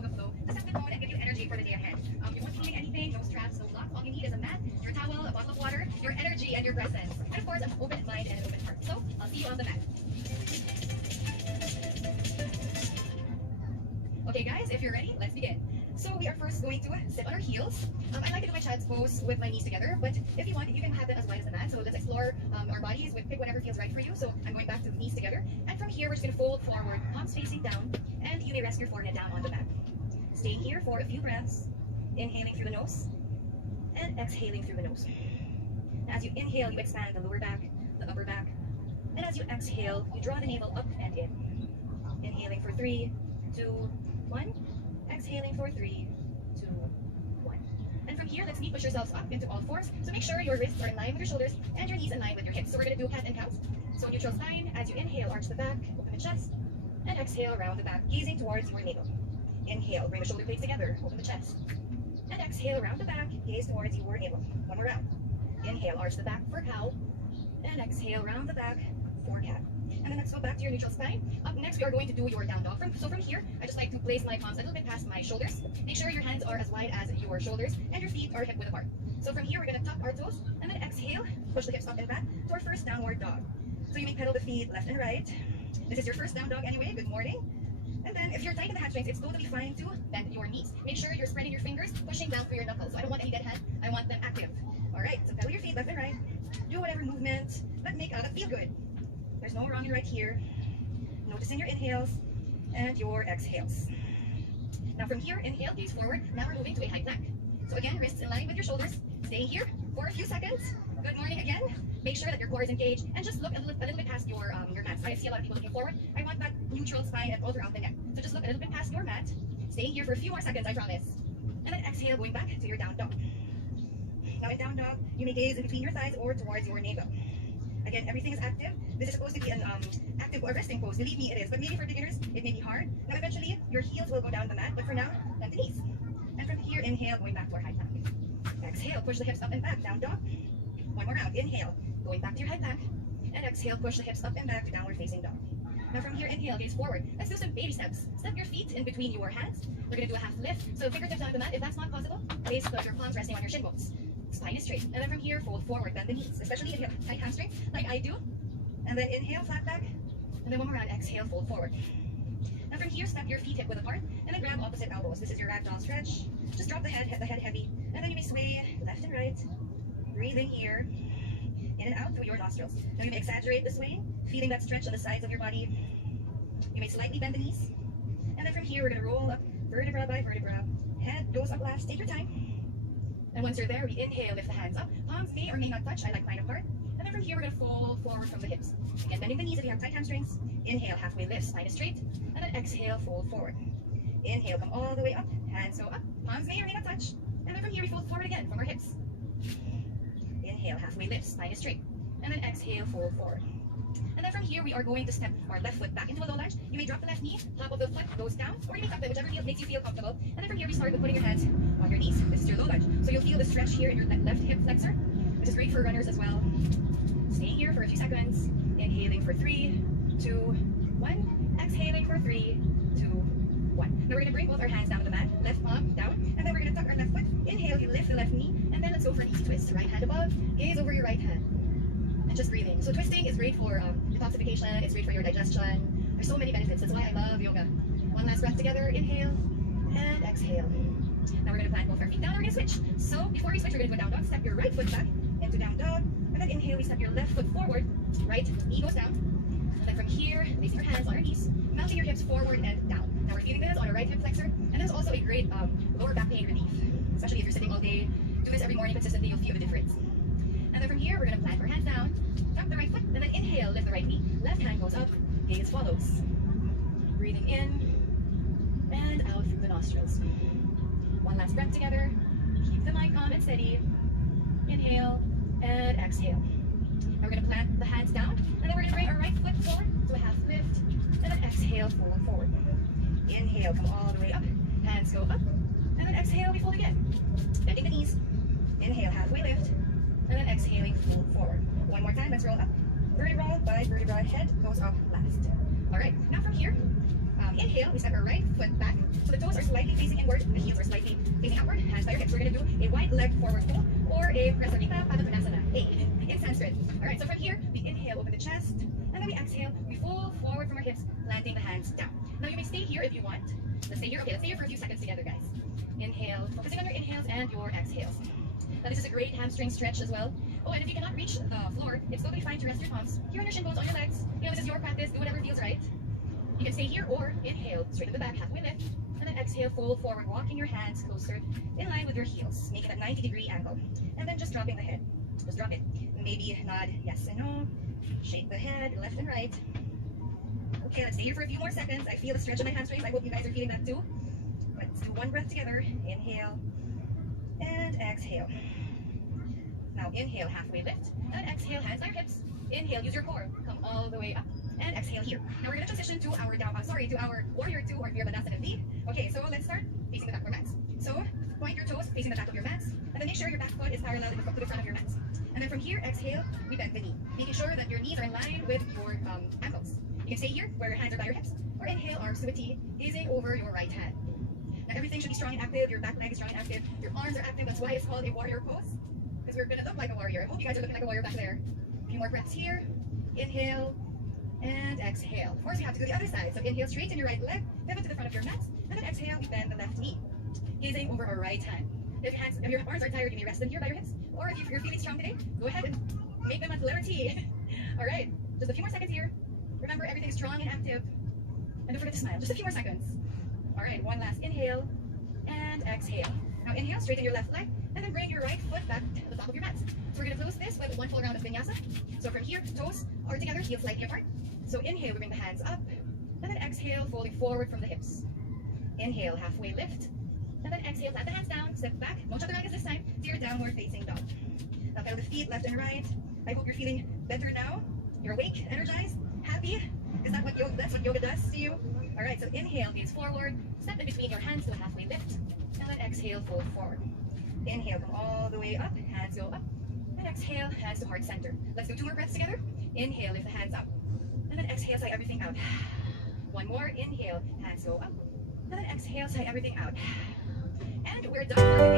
yoga flow to set the tone and give you energy for the day ahead. You won't be needing anything, no straps, no blocks. All you need is a mat, your towel, a bottle of water, your energy, and your presence. And of course, an open mind and an open heart. So, I'll see you on the mat. Okay guys, if you're ready, let's begin. So we are first going to sit on our heels. I like to do my child's pose with my knees together, but if you want, you can have them as wide as the mat. So let's explore our bodies. Pick whatever feels right for you. So I'm going back to the knees together. And from here, we're just going to fold forward, palms facing down, and you may rest your forehead down on the mat. Staying here for a few breaths, inhaling through the nose, and exhaling through the nose. As you inhale, you expand the lower back, the upper back, and as you exhale, you draw the navel up and in. Inhaling for 3, 2, 1. Exhaling for 3, 2, 1. And from here, let's push yourselves up into all fours. So make sure your wrists are in line with your shoulders and your knees in line with your hips. So we're going to do cat and cows. So neutral spine. As you inhale, arch the back, open the chest, and exhale, round the back, gazing towards your navel. Inhale, bring the shoulder blades together, open the chest, and exhale, round the back, gaze towards your navel. One more round. Inhale, arch the back for cow, and exhale, round the back for cat. And then let's go back to your neutral spine. Up next, we are going to do your down dog. So from here, I just like to place my palms a little bit past my shoulders. Make sure your hands are as wide as your shoulders and your feet are hip width apart. So from here, we're going to tuck our toes and then exhale, push the hips up and back to our first downward dog. So you may pedal the feet left and right. This is your first down dog anyway. Good morning. And then if you're tight in the hamstrings, it's totally fine to bend your knees. Make sure you're spreading your fingers, pushing down through your knuckles. So I don't want any dead hand. I want them active. All right. So pedal your feet left and right. Do whatever movement that feel good. There's no wrong and right here. Noticing your inhales and your exhales. Now from here, inhale, gaze forward. Now we're moving to a high plank. So again, wrists in line with your shoulders. Staying here for a few seconds. Good morning again. Make sure that your core is engaged and just look a little bit past your mat. So I see a lot of people looking forward. I want that neutral spine and all throughout the neck. So just look a little bit past your mat. Staying here for a few more seconds, I promise. And then exhale, going back to your down dog. Now in down dog, you may gaze in between your thighs or towards your navel. Again, everything is active. This is supposed to be an active or resting pose. Believe me, it is. But maybe for beginners, it may be hard. Now, eventually, your heels will go down the mat. But for now, bend the knees. And from here, inhale, going back to our high plank. Exhale, push the hips up and back, down dog. One more round. Inhale, going back to your high plank. And exhale, push the hips up and back to downward facing dog. Now from here, inhale, gaze forward. Let's do some baby steps. Step your feet in between your hands. We're going to do a half lift. So fingertips down the mat. If that's not possible, place your palms resting on your shin bones. Spine is straight. And then from here, fold forward, bend the knees, especially if you have tight hamstrings, like I do. And then inhale, flat back. And then one more round, exhale, fold forward. And from here, step your feet hip width apart, and then grab opposite elbows. This is your ragdoll stretch. Just drop the head heavy. And then you may sway left and right. Breathing here, in and out through your nostrils. Now you may exaggerate the swaying, feeling that stretch on the sides of your body. You may slightly bend the knees. And then from here, we're going to roll up vertebra by vertebra. Head goes up last. Take your time. And once you're there, we inhale, lift the hands up. Palms may or may not touch. I like mine apart. And then from here, we're going to fold forward from the hips. Again, bending the knees if you have tight hamstrings. Inhale, halfway lift, spine is straight. And then exhale, fold forward. Inhale, come all the way up. Hands go up. Palms may or may not touch. And then from here, we fold forward again from our hips. Inhale, halfway lift, spine is straight. And then exhale, fold forward. And then from here, we are going to step our left foot back into a low lunge. You may drop the left knee, top of the foot goes down, or you may tuck it, whichever makes you feel comfortable. And then from here, we start with putting your hands on your knees. This is your low lunge. So you'll feel the stretch here in your left hip flexor, which is great for runners as well. Staying here for a few seconds. Inhaling for 3, 2, 1. Exhaling for 3, 2, 1. Now we're going to bring both our hands down to the mat, left palm down, and then we're going to tuck our left foot. Inhale, you lift the left knee, and then let's go for an easy twist. Right hand above, gaze over your right hand. And just breathing. So twisting is great for detoxification, it's great for your digestion. There's so many benefits. That's why I love yoga. One last breath together. Inhale and exhale. Now we're going to plant both our feet down. We're going to switch. So before we switch, we're going to do a down dog. Step your right foot back into down dog. And then inhale, we step your left foot forward. Right knee goes down. And then from here, placing your hands on your knees, mounting your hips forward and down. Now we're feeling this on our right hip flexor. And there's also a great lower back pain relief. Especially if you're sitting all day. Do this every morning consistently, you'll feel the difference. And then from here, we're going to plant our hands down, tuck the right foot, and then inhale, lift the right knee. Left hand goes up, gaze follows. Breathing in and out through the nostrils. One last breath together. Keep the mind calm and steady. Inhale and exhale. Now we're going to plant the hands down, and then we're going to bring our right foot forward to a half lift, and then exhale, fold forward. Inhale, come all the way up. Hands go up, and then exhale, we fold again. Bending the knees. Inhale, halfway lift. And then exhaling, fold forward. One more time, let's roll up. Vertebra by vertebra, head goes up last. All right, now from here, inhale, we step our right foot back. So the toes are slightly slightly facing inward, the heels are slightly facing outward, hands by your hips. We're going to do a wide leg forward fold or a prasarita padaphanasana, in Sanskrit. Alright, so from here, we inhale, open the chest, and then we exhale, we fold forward from our hips, planting the hands down. Now you may stay here if you want. Let's stay here. Okay, let's stay here for a few seconds together, guys. Inhale, focusing on your inhales and your exhales. Now this is a great hamstring stretch as well. Oh, and if you cannot reach the floor, it's totally fine to rest your palms here on your shin bones on your legs. You know, this is your practice. Do whatever feels right. You can stay here or inhale, straighten the back, halfway lift, and then exhale, fold forward, walking your hands closer in line with your heels, making a 90-degree angle. And then just dropping the head. Just drop it. Maybe nod yes and no. Shake the head left and right. Okay, let's stay here for a few more seconds. I feel the stretch in my hamstrings. I hope you guys are feeling that too. Let's do one breath together. Inhale and exhale. Now inhale, halfway lift, and exhale, hands by your hips. Inhale, use your core, come all the way up, and exhale here. Now we're going to transition to our to our warrior 2 or Virabhadrasana V. Okay, so let's start facing the back of your mats. So point your toes facing the back of your mats, and then make sure your back foot is parallel to the front of your mats. And then from here, exhale, we bend the knee, making sure that your knees are in line with your ankles. You can stay here where your hands are by your hips, or inhale, arms to a T, gazing over your right hand. Now everything should be strong and active. Your back leg is strong and active. Your arms are active. That's why it's called a warrior pose, because we're gonna look like a warrior. I hope you guys are looking like a warrior back there. A few more breaths here. Inhale and exhale. Of course, you have to do the other side. So inhale, straighten your right leg, pivot to the front of your mat, and then exhale, we bend the left knee, gazing over our right hand. If your arms are tired, you may rest them here by your hips, or if you're feeling strong today, go ahead and make them at letter T. All right, just a few more seconds here. Remember, everything is strong and active, and don't forget to smile. Just a few more seconds. All right, one last inhale and exhale. Now inhale, straighten your left leg, and then bring your right foot back to the top of your mat. So we're going to close this with one full round of vinyasa. So from here, toes are together, heels slightly apart. So inhale, we bring the hands up, and then exhale, folding forward from the hips. Inhale, halfway lift, and then exhale, plant the hands down, step back, no chaturangas this time, to your downward facing dog. Now pedal the feet left and right. I hope you're feeling better now. You're awake, energized, happy. Is that that's what yoga does to you? All right, so inhale, gaze forward, step in between your hands to a halfway lift, and then exhale, fold forward. Inhale, come all the way up, hands go up, and exhale, hands to heart center. Let's do 2 more breaths together. Inhale, lift the hands up, and then exhale, sigh everything out. One more, inhale, hands go up, and then exhale, sigh everything out. And we're done.